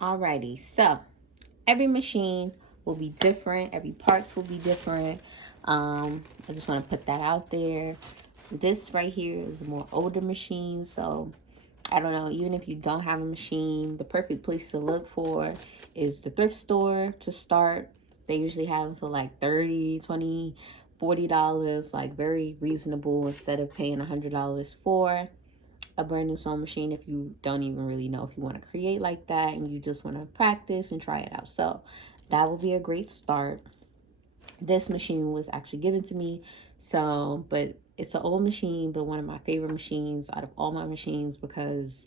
Alrighty, so every machine will be different. Every parts will be different. I just want to put that out there. This right here is a more older machine, so I don't know, even if you don't have a machine, the perfect place to look for is the thrift store to start. They usually have them for like $30, $20, $40, like very reasonable, instead of paying $100 for a brand new sewing machine if you don't even really know if you want to create like that and you just want to practice and try it out. So that will be a great start. This machine was actually given to me, so but it's an old machine, but one of my favorite machines out of all my machines, because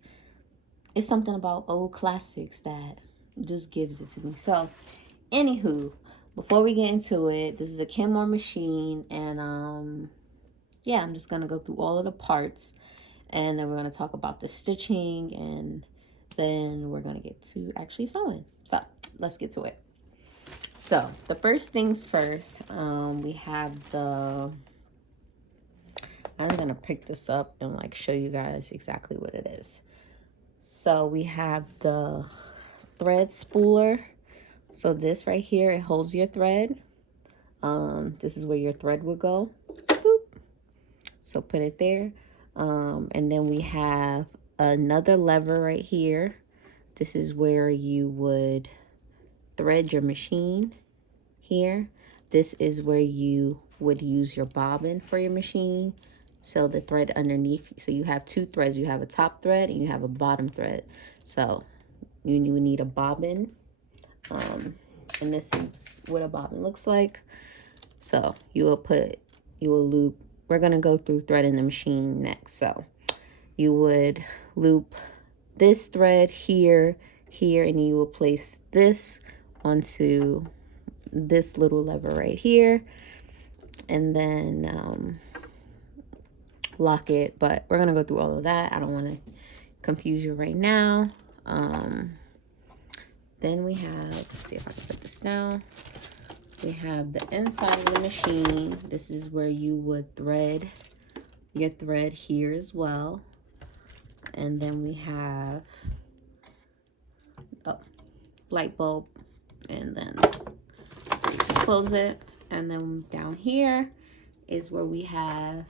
it's something about old classics that just gives it to me. So anywho, before we get into it, this is a Kenmore machine, and yeah, I'm just gonna go through all of the parts, and then we're gonna talk about the stitching, and then we're gonna get to actually sewing. So let's get to it. So the first things first, we have the, I'm gonna pick this up and like show you guys exactly what it is. So we have the thread spooler. So this right here, it holds your thread. This is where your thread would go. Boop. So put it there. And then we have another lever right here. This is where you would thread your machine here. This is where you would use your bobbin for your machine. So the thread underneath, so you have two threads. You have a top thread and you have a bottom thread. So you need a bobbin. And this is what a bobbin looks like. So you will loop. We're gonna go through threading the machine next. So you would loop this thread here, and you will place this onto this little lever right here, and then lock it. But we're gonna go through all of that. I don't want to confuse you right now. Then we have, let's see if I can put this down. We have the inside of the machine. This is where you would thread your thread here as well. And then we have a light bulb, and then close it. And then down here is where we have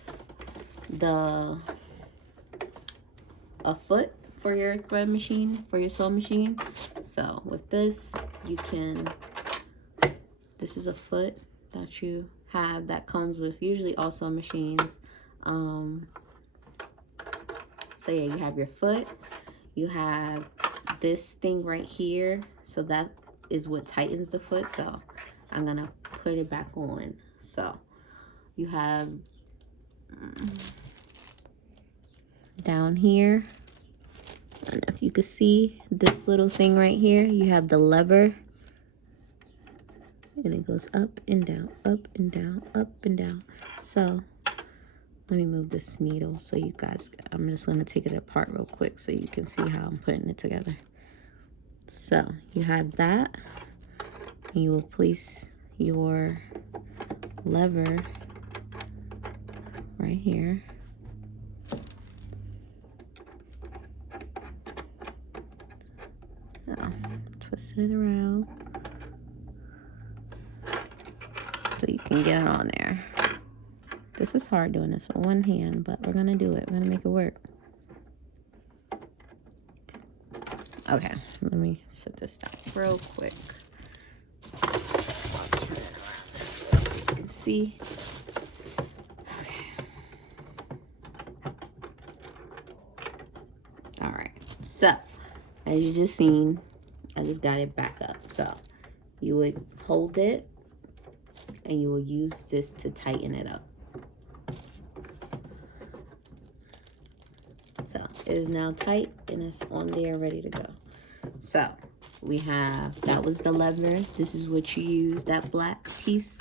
a foot for your thread machine, for your sewing machine. So with this, you can, this is a foot that you have that comes with usually all sewing machines. So yeah, you have your foot, you have this thing right here, so that is what tightens the foot. So I'm gonna put it back on. So you have down here, I don't know if you can see this little thing right here, you have the lever, and it goes up and down, up and down, up and down. So let me move this needle so you guys, I'm just going to take it apart real quick so you can see how I'm putting it together. So you have that. You will place your lever right here. Twist it around so you can get it on there. This is hard doing this with one hand, but we're gonna do it. We're gonna make it work. Okay, let me set this down real quick. Turn it around this way so you can see. Okay. All right. So, as you just seen, I just got it back up. So, you would hold it, and you will use this to tighten it up. So it is now tight and it's on there ready to go. So we have, that was the lever. This is what you use, that black piece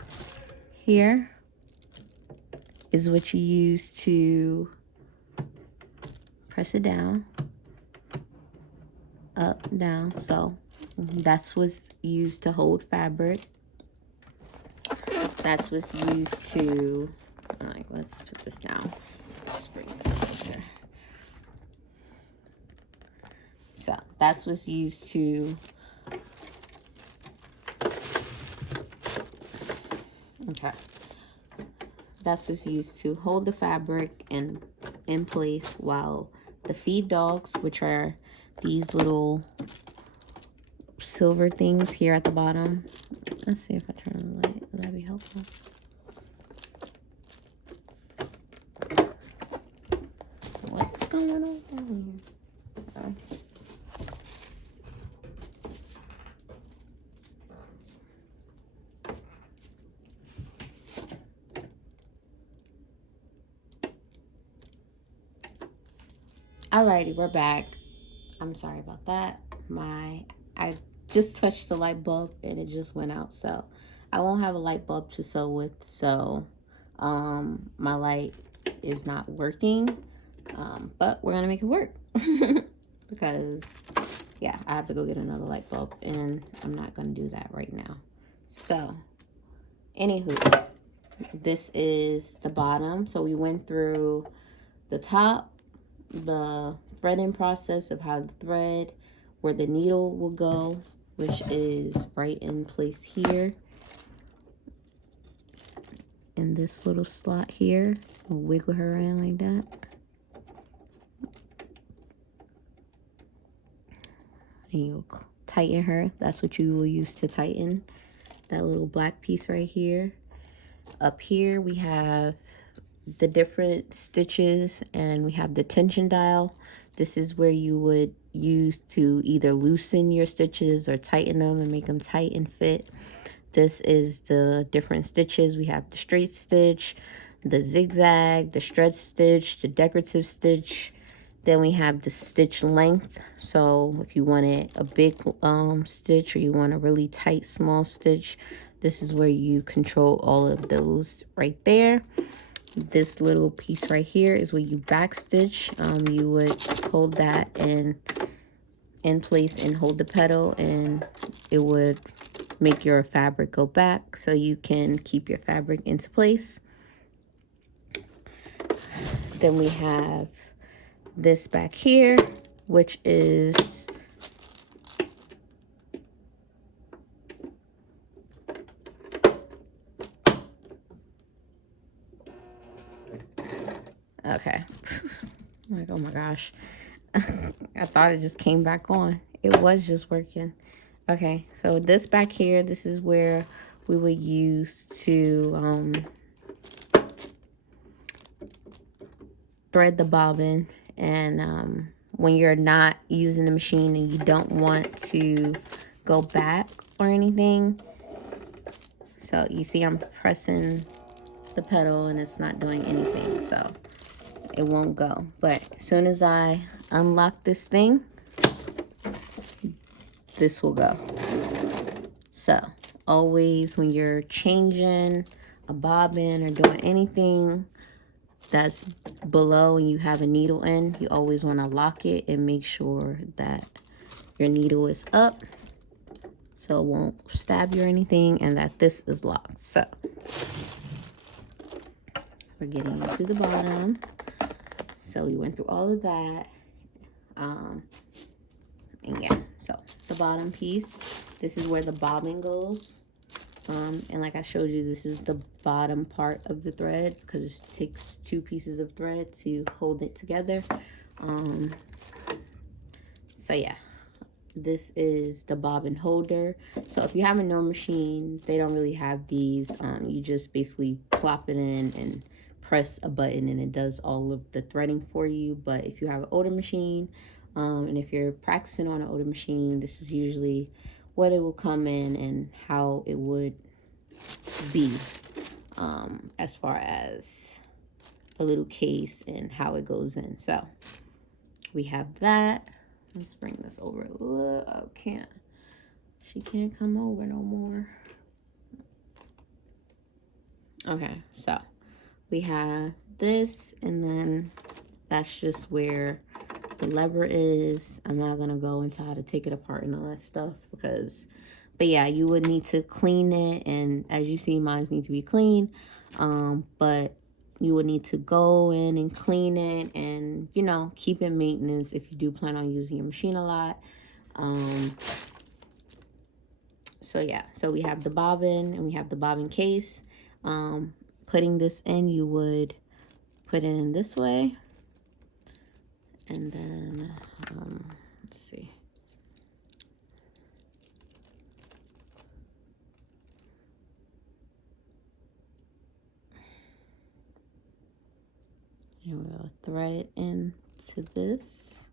here is what you use to press it down, up, down. So that's what's used to hold fabric. That's what's used to, like, let's put this down. Let's bring this closer. So that's what's used to, okay, that's what's used to hold the fabric in place while the feed dogs, which are these little silver things here at the bottom. Let's see if I turn on the light. Will that be helpful? What's going on down here? Oh. Alrighty, we're back. I'm sorry about that. I just touched the light bulb and it just went out, so I won't have a light bulb to sew with. So my light is not working, but we're gonna make it work because yeah, I have to go get another light bulb and I'm not gonna do that right now. So anywho, this is the bottom. So we went through the top, the threading process of how the thread, where the needle will go, which is right in place here in this little slot here. We'll wiggle her around like that. And you'll tighten her. That's what you will use to tighten that little black piece right here. Up here we have the different stitches and we have the tension dial. This is where you would use to either loosen your stitches or tighten them and make them tight and fit. This is the different stitches. We have the straight stitch, the zigzag, the stretch stitch, the decorative stitch. Then we have the stitch length. So if you wanted a big stitch or you want a really tight small stitch, this is where you control all of those right there. This little piece right here is where you back stitch. You would hold that in place and hold the petal, and it would make your fabric go back so you can keep your fabric into place. Then we have this back here, which is okay. Like, oh my gosh. I thought it just came back on. It was just working. Okay, so this back here, this is where we would use to thread the bobbin. And when you're not using the machine and you don't want to go back or anything, so you see I'm pressing the pedal and it's not doing anything, so it won't go. But as soon as I unlock this thing, this will go. So always when you're changing a bobbin or doing anything that's below and you have a needle in, you always want to lock it and make sure that your needle is up so it won't stab you or anything, and that this is locked. So we're getting into the bottom. So we went through all of that. And yeah, so the bottom piece, this is where the bobbin goes. And like I showed you, this is the bottom part of the thread because it takes 2 pieces of thread to hold it together. So yeah, this is the bobbin holder. So if you have a no machine, they don't really have these. You just basically plop it in and press a button and it does all of the threading for you. But if you have an older machine, and if you're practicing on an older machine, this is usually what it will come in and how it would be, as far as a little case and how it goes in. So we have that. Let's bring this over a little. Oh, she can't come over no more. Okay, so we have this, and then that's just where the lever is. I'm not gonna go into how to take it apart and all that stuff because, but yeah, you would need to clean it, and as you see, mine need to be clean. But you will need to go in and clean it and, you know, keep in maintenance if you do plan on using your machine a lot. So yeah, so we have the bobbin and we have the bobbin case. Putting this in, you would put it in this way. And then, let's see. And we'll thread it into this.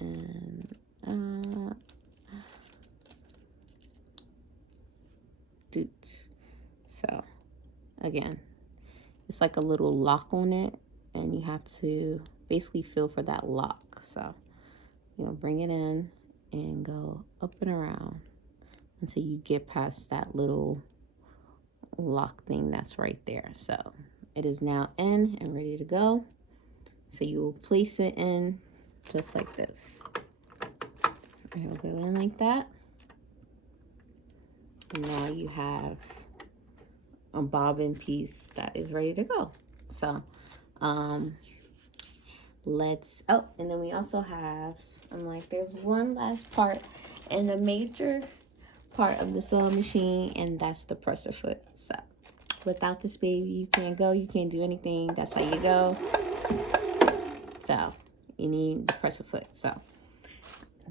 And, so again, it's like a little lock on it, and you have to basically feel for that lock. So you'll bring it in and go up and around until you get past that little lock thing that's right there. So it is now in and ready to go. So you will place it in just like this. It'll go in like that. And now you have a bobbin piece that is ready to go. So and then we also have, I'm like, there's one last part and a major part of the sewing machine, and that's the presser foot. So without this baby, you can't go, you can't do anything. That's how you go. So you need the presser foot. So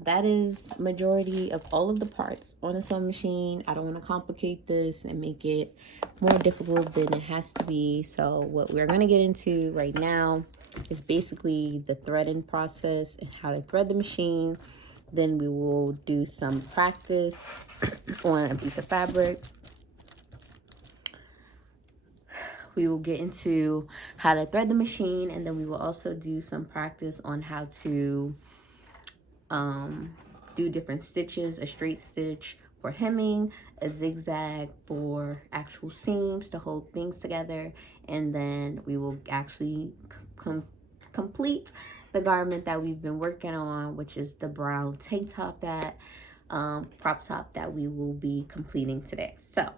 that is majority of all of the parts on the sewing machine. I don't want to complicate this and make it more difficult than it has to be. So what we're going to get into right now is basically the threading process and how to thread the machine. Then we will do some practice on a piece of fabric. We will get into how to thread the machine, and then we will also do some practice on how to do different stitches, a straight stitch for hemming, a zigzag for actual seams to hold things together, and then we will actually complete the garment that we've been working on, which is the brown tank top that crop top that we will be completing today. So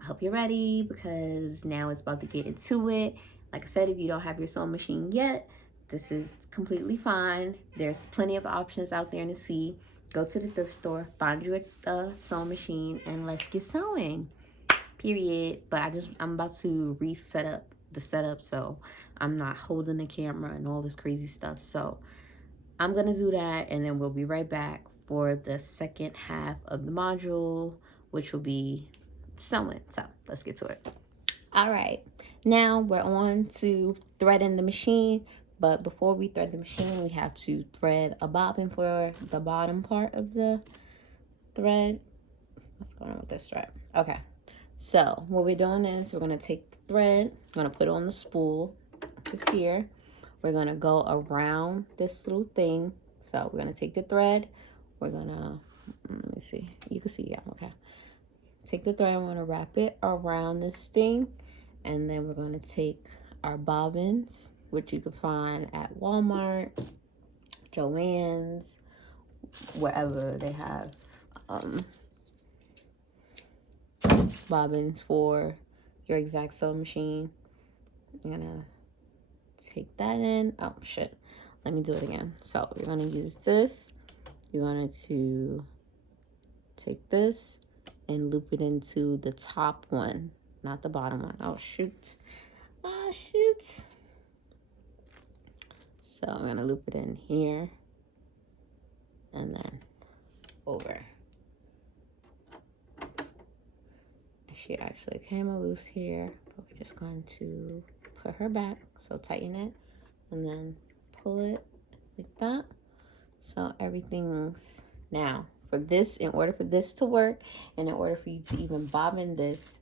I hope you're ready, because now it's about to get into it. Like I said, if you don't have your sewing machine yet, this is completely fine. There's plenty of options out there to see. Go to the thrift store, find you a sewing machine, and let's get sewing. Period. But I'm about to reset up the setup, so I'm not holding the camera and all this crazy stuff. So I'm gonna do that, and then we'll be right back for the second half of the module, which will be sewing. So let's get to it. All right, now we're on to threading the machine. But before we thread the machine, we have to thread a bobbin for the bottom part of the thread. What's going on with this thread? Okay, so what we're doing is we're going to take the thread, we're going to put it on the spool, just here. We're going to go around this little thing. So we're going to take the thread, we're going to, let me see, you can see, yeah, okay. Take the thread, we're going to wrap it around this thing, and then we're going to take our bobbins, which you can find at Walmart, Joann's, wherever they have bobbins for your exact sewing machine. I'm gonna take that in. Oh shit, let me do it again. So you're gonna use this. You're going to take this and loop it into the top one, not the bottom one. Oh shoot. Oh shoot. So I'm going to loop it in here and then over. She actually came loose here, but we're just going to put her back. So tighten it and then pull it like that. So everything's now for this, in order for this to work, and in order for you to even bobbin this,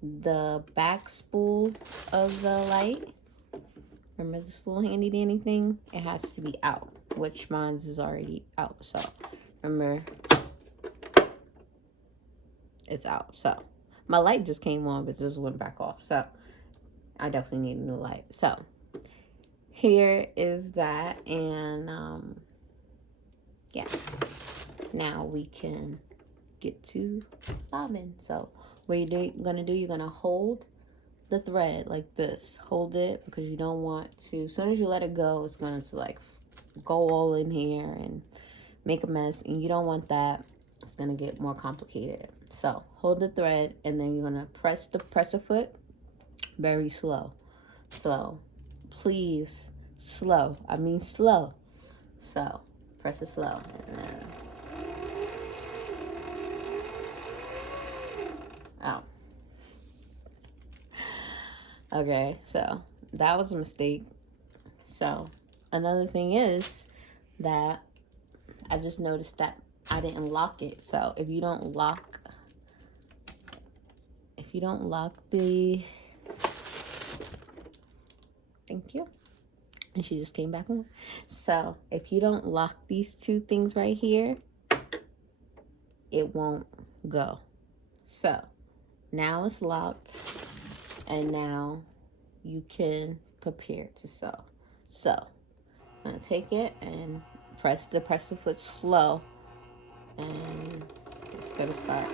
the back spool of the light, remember this little handy dandy thing, it has to be out, which mine's is already out. So remember, it's out. So my light just came on, but just went back off. So I definitely need a new light. So here is that. And yeah, now we can get to bobbin. So what you're gonna do, you're gonna hold the thread like this. Hold it, because you don't want to, as soon as you let it go, it's going to like go all in here and make a mess, and you don't want that. It's going to get more complicated. So hold the thread, and then you're going to press the foot very slow. Slow. Please, slow. I mean slow. So press it slow. And then, oh. Okay, so that was a mistake. So another thing is that I just noticed that I didn't lock it. So if you don't lock the, thank you. And she just came back on. So if you don't lock these two things right here, it won't go. So now it's locked, and now you can prepare to sew. So I'm gonna take it and press the foot slow, and it's gonna start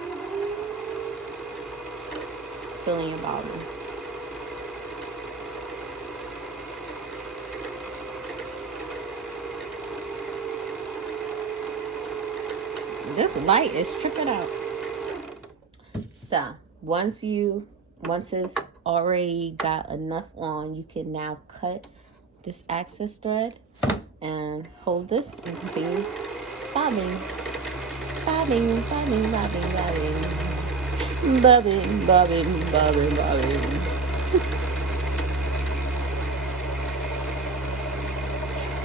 filling your bobbin. This light is tripping out. So once it's already got enough on, you can now cut this excess thread and hold this and continue bobbing. Bobbing, bobbing, bobbing, bobbing. Bobbing, bobbing, bobbing, bobbing.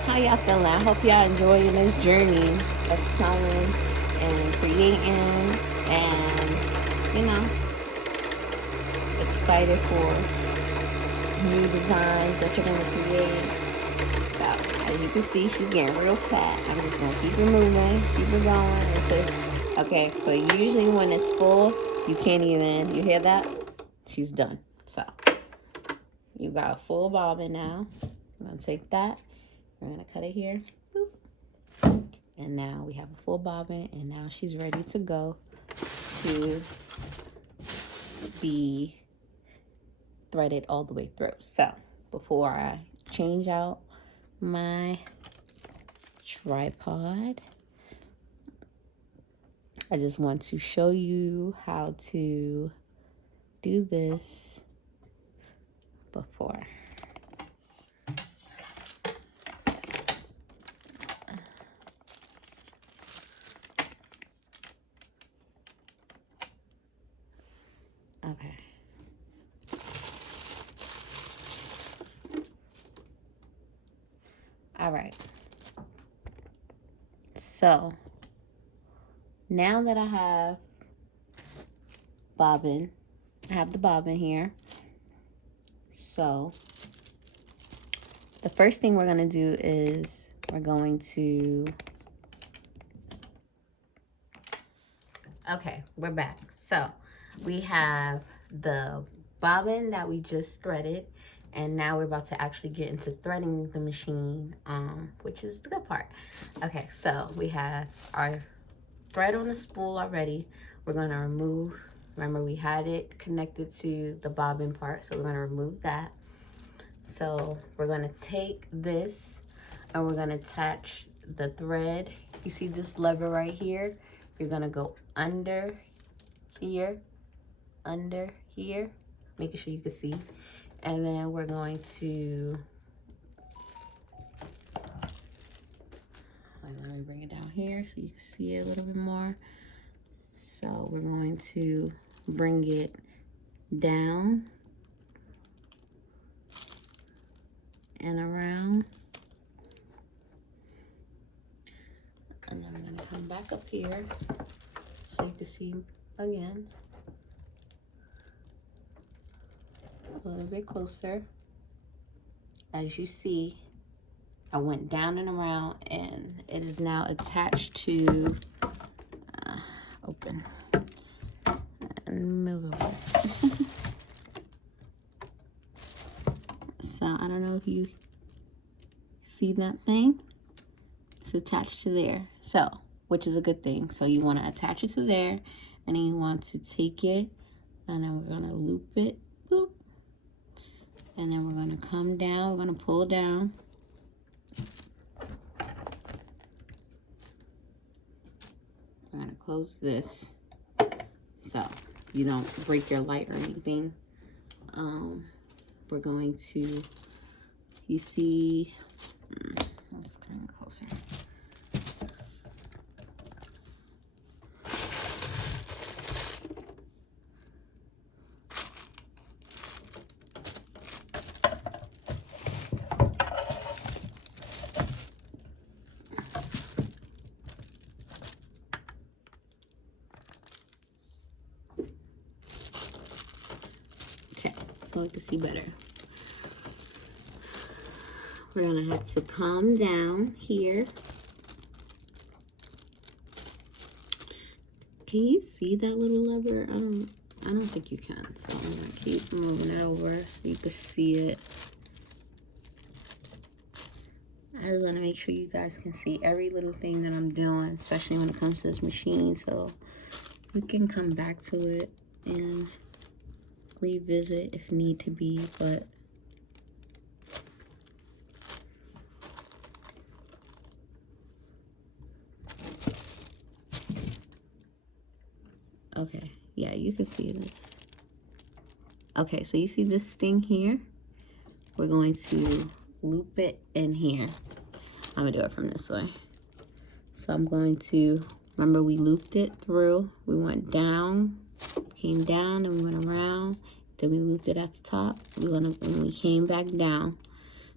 How y'all feeling? I hope y'all enjoying this journey of sewing and creating, and excited for new designs that you're going to create. So as you can see, she's getting real fat. I'm just going to keep her moving, keep her going. It says, okay, so usually when it's full, you can't even, you hear that? She's done. So you got a full bobbin now. I'm going to take that. We're going to cut it here. Boop. And now we have a full bobbin, and now she's ready to go to be threaded all the way through. So before I change out my tripod, I just want to show you how to do this before. Okay. All right. So now that I have bobbin, I have the bobbin here. So the first thing we're going to do is we're going to, okay, we're back. So we have the bobbin that we just threaded, and now we're about to actually get into threading the machine, which is the good part. Okay, so we have our thread on the spool already. We're going to remove, remember we had it connected to the bobbin part, so we're going to remove that. So we're going to take this and we're going to attach the thread. You see this lever right here? You're going to go under here, making sure you can see. And then we're going to, let me bring it down here so you can see it a little bit more. So we're going to bring it down and around. And then we're going to come back up here so you can see again. A little bit closer. As you see, I went down and around, and it is now attached to open and move over. So I don't know if you see that thing. It's attached to there, so which is a good thing. So you want to attach it to there, and then you want to take it, and then we're gonna loop it. Boop. And then we're going to come down. We're going to pull down. I'm going to close this so you don't break your light or anything. We're going to, you see, let's come closer. So we can see better. We're gonna have to come down here. Can you see that little lever? I don't think you can. So I'm gonna keep moving it over so you can see it. I just want to make sure you guys can see every little thing that I'm doing, especially when it comes to this machine, so we can come back to it and revisit if need to be. But okay, yeah, you can see this. Okay, so you see this thing here? We're going to loop it in here. I'm gonna do it from this way. So I'm going to, remember we looped it through, we went down, came down, and we went around, then we looped it at the top, and we came back down.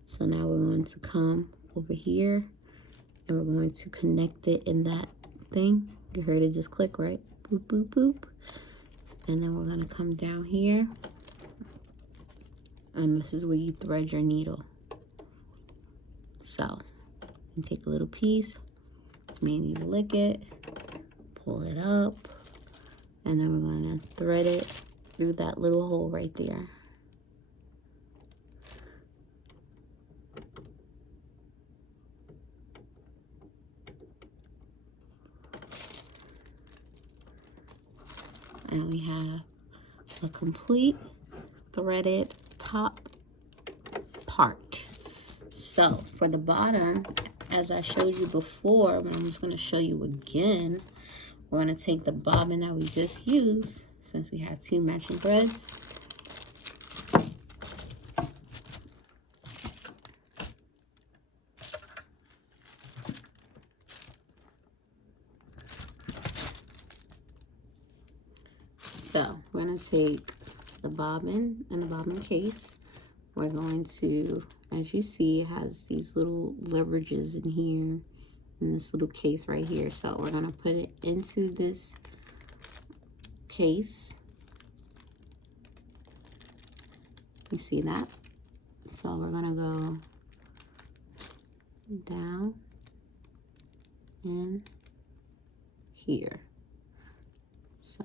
So now we're going to come over here, and we're going to connect it in that thing. You heard it just click, right? Boop, boop, boop. And then we're gonna come down here, and this is where you thread your needle. So, you take a little piece, you may need to lick it, pull it up, and then we're gonna thread it through that little hole right there. And we have a complete threaded top part. So for the bottom, as I showed you before, but I'm just going to show you again, we're going to take the bobbin that we just used, since we have two matching threads. So we're going to take the bobbin and the bobbin case. We're going to, as you see, it has these little leverages in here, in this little case right here. So we're going to put it into this case. You see that? So we're going to go down in here. So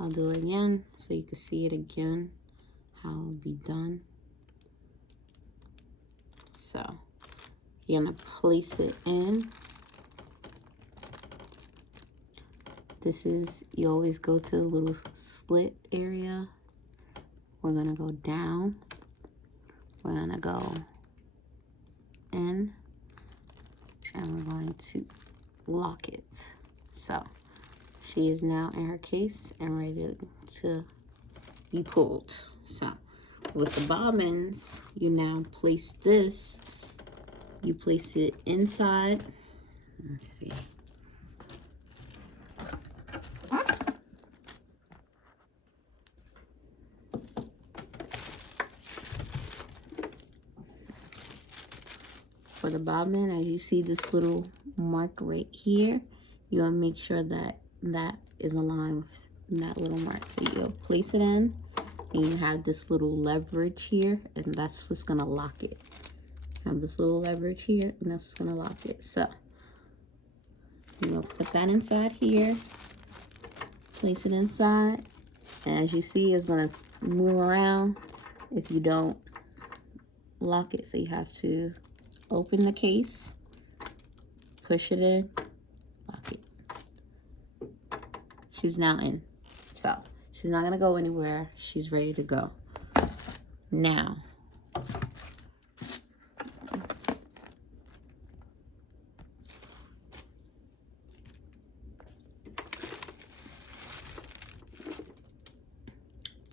I'll do it again so you can see it again, how it'll be done. So you're gonna place it in. This is, you always go to the little slit area. We're gonna go down. We're gonna go in, and we're going to lock it. So she is now in her case and ready to be pulled. So with the bobbins, you now place this, you place it inside. Let's see. For the bobbin, as you see this little mark right here, you want to make sure that that is aligned with that little mark. So you'll place it in, and you have this little leverage here, and that's what's gonna lock it. Have this little leverage here, and that's what's gonna lock it. So you'll put that inside here, place it inside, and as you see, it's gonna move around if you don't lock it. So you have to open the case, push it in, lock it. She's now in. So she's not gonna go anywhere. She's ready to go. Now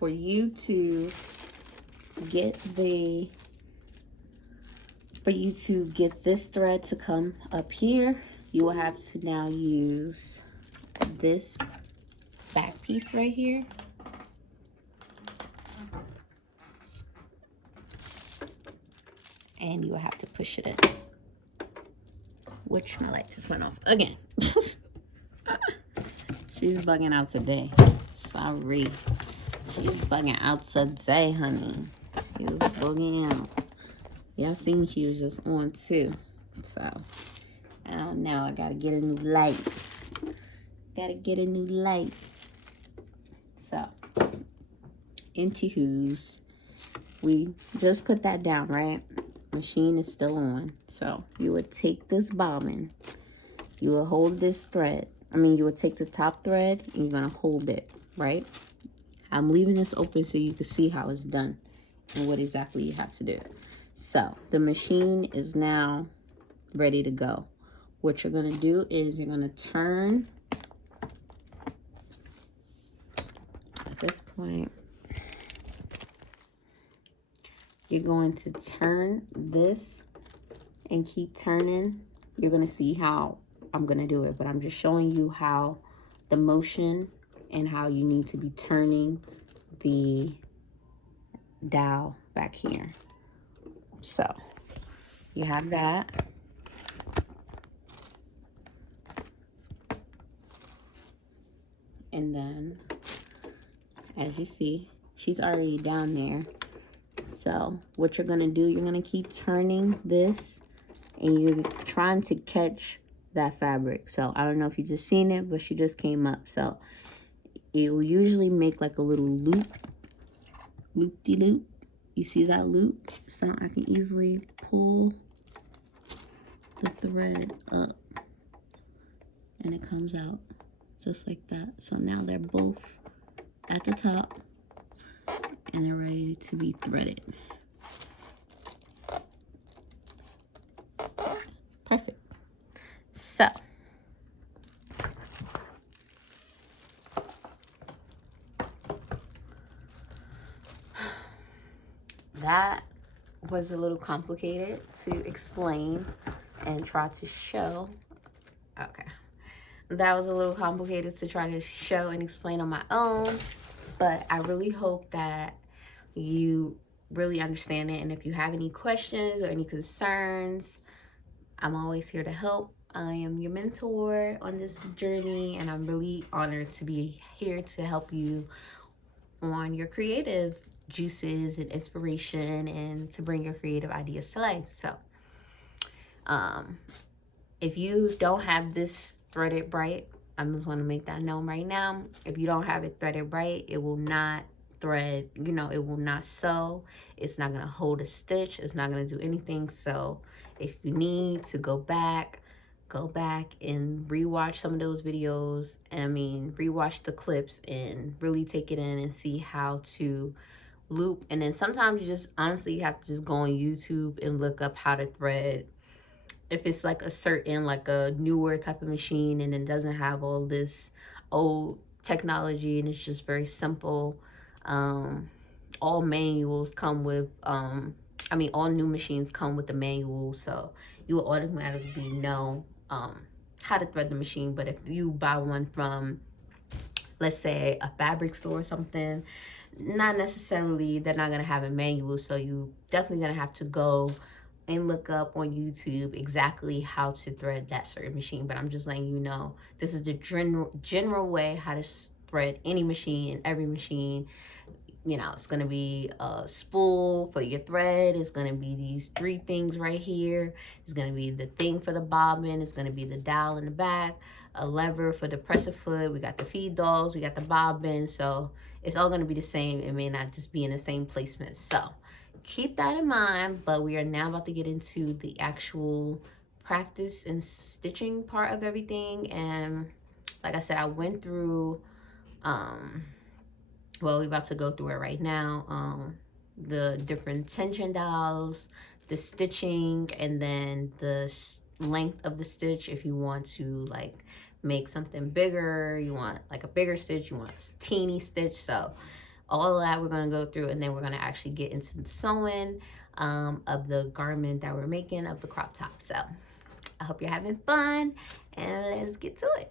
for you to get this thread to come up here, you will have to now use this back piece right here. And you will have to push it in. Which my light just went off again. She's bugging out today. Sorry. She's bugging out today, honey. She's bugging out. Y'all seen she was just on too. So, I don't know. I gotta get a new light. So, anywho's, we just put that down, right? Machine is still on. So, you would take this bobbin. You will hold this thread. You would take the top thread and you're going to hold it, right? I'm leaving this open so you can see how it's done and what exactly you have to do. So, the machine is now ready to go. What you're going to do is you're going to turn. At this point, you're going to turn this and keep turning. You're going to see how I'm going to do it, but I'm just showing you how the motion and how you need to be turning the dowel back here. So you have that. And then, as you see, she's already down there. So what you're going to do, you're going to keep turning this and you're trying to catch that fabric. So I don't know if you just seen it, but she just came up. So it will usually make like a little loop-de-loop. You see that loop? So I can easily pull the thread up and it comes out just like that. So now they're both at the top and they're ready to be threaded. Perfect. So that was a little complicated to explain and try to show. Okay. That was a little complicated to try to show and explain on my own, but I really hope that you really understand it. And if you have any questions or any concerns, I'm always here to help. I am your mentor on this journey, and I'm really honored to be here to help you on your creative juices and inspiration and to bring your creative ideas to life. So, if you don't have this threaded bright, I just want to make that known right now. If you don't have it threaded bright, it will not thread, it will not sew. It's not going to hold a stitch. It's not going to do anything. So if you need to go back and rewatch some of those videos. Rewatch the clips and really take it in and see how to loop. And then sometimes you just, honestly, you have to just go on YouTube and look up how to thread. If it's like a newer type of machine and it doesn't have all this old technology and it's just very simple, all manuals come with, all new machines come with a manual, so you will automatically know how to thread the machine. But if you buy one from, let's say, a fabric store or something, not necessarily, they're not going to have a manual, so you definitely going to have to go and look up on YouTube exactly how to thread that certain machine. But I'm just letting you know, this is the general way how to thread any machine, every machine. It's going to be a spool for your thread. It's going to be these 3 things right here. It's going to be the thing for the bobbin. It's going to be the dowel in the back, a lever for the presser foot. We got the feed dogs. We got the bobbin. So it's all going to be the same. It may not just be in the same placement. So keep that in mind. But we are now about to get into the actual practice and stitching part of everything. And like I said, I went through... we're about to go through it right now. The different tension dowels, the stitching, and then the length of the stitch. If you want to like make something bigger, you want like a bigger stitch, you want a teeny stitch. So All of that we're going to go through, and then we're going to actually get into the sewing of the garment that we're making of the crop top. So I hope you're having fun, and let's get to it.